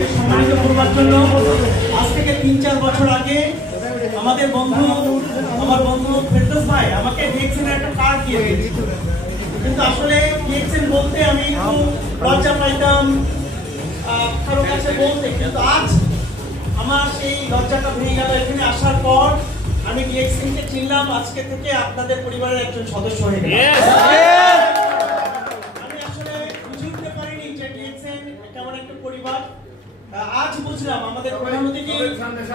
আজকে সম্মানিত করবার জন্য। আজ থেকে ৩-৪ বছর আগে আমার বন্ধু ফেরদৌস ভাই আমাকে ডিএক্সএনের একটা কার্ড দিয়ে দিয়েছিল, কিন্তু আসলে ডিএক্সএন বলতে আমি একটু লজ্জা পাইতাম কারো কাছে বলতে, কিন্তু আজ আমার সেই লজ্জাটা ভেঙে গেল। এখানে আসার পর আমি ডিএক্সএনকে চিনলাম, আজকে থেকে আপনাদের পরিবারের একজন সদস্য হয়ে গেলাম। আমি আসলে বুঝে উঠতে পারিনি যে ডিএক্সএন কেমন একটা পরিবার। আজ বুঝলাম। আমাদের প্রধান অতিথি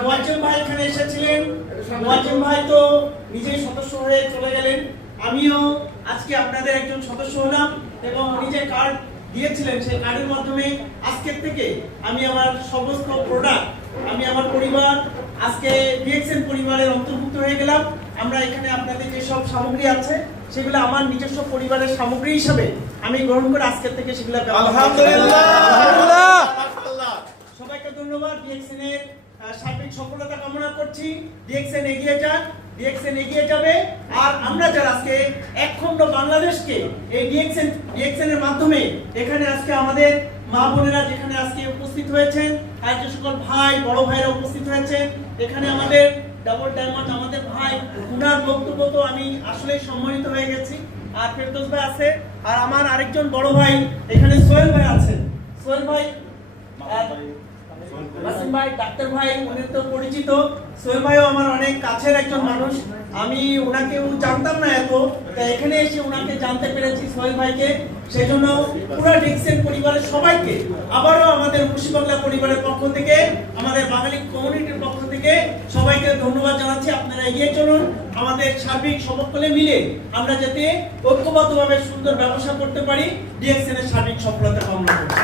মুয়াজ্জেম ভাই এখানে এসেছিলেন। মুয়াজ্জেম ভাই তো নিজেই সদস্য হয়ে চলে গেলেন, আমিও আজকে আপনাদের একজন সদস্য হলাম এবং উনি যে কার্ড দিয়েছিলেন সেই কার্ডের মাধ্যমে আজকের থেকে আমি আমার সমস্ত প্রোডাক্ট, আমি আমার পরিবার আজকে ডিএক্সএন পরিবারের অন্তর্ভুক্ত হয়ে গেলাম। আমরা এখানে আপনাদের যে সব সামগ্রী আছে সেগুলো আমার নিজস্ব পরিবারের সামগ্রী হিসাবে আমি গ্রহণ করে আজকের থেকে সেগুলো আলহামদুলিল্লাহ। সবাইকে ধন্যবাদ। ডিএক্সএন এর সার্বিক সফলতা কামনা করছি। ডিএক্সএন এগিয়ে যাক, ডিএক্সএন এগিয়ে যাবে। আর আমরা যারা আজকে একখণ্ড বাংলাদেশকে এই ডিএক্সএন এর মাধ্যমে এখানে আজকে আমাদের মা বোনেরা যেখানে আজকে উপস্থিত হয়েছেন, আর যে সকল ভাই বড় ভাইরা উপস্থিত হয়েছেন, এখানে আমাদের ডাবল ডায়মন্ড আমাদের ভাই, উনার বক্তব্য তো আমি আসলেই সম্মানিত হয়ে গেছি। আর ফেরদৌস ভাই আছে, আর আমার আরেকজন বড় ভাই এখানে সোহেল ভাই আছেন। সোহেল ভাই, ওয়াসিম ভাই, ডাক্তার ভাই, উনি তো পরিচিত। সোহেল ভাইও আমার অনেক কাছের একজন মানুষ। আমি ওনাকেও জানতাম না এত, তাই এখানে এসে ওনাকে জানতে পেরেছি সোহেল ভাইকে। সেই জন্য পুরো ডিএক্সএন পরিবারের সবাইকে আবারও আমাদের মুন্সিবাংলা পরিবারের পক্ষ থেকে, আমাদের বাঙালি কমিউনিটির পক্ষ থেকে সবাইকে ধন্যবাদ জানাচ্ছি। আপনারা এগিয়ে চলুন, আমাদের সার্বিক সকলে মিলে আমরা যাতে ঐক্যবদ্ধভাবে সুন্দর ব্যবসা করতে পারি। ডিএক্সএন এর সার্বিক সফলতা কামনা করছি।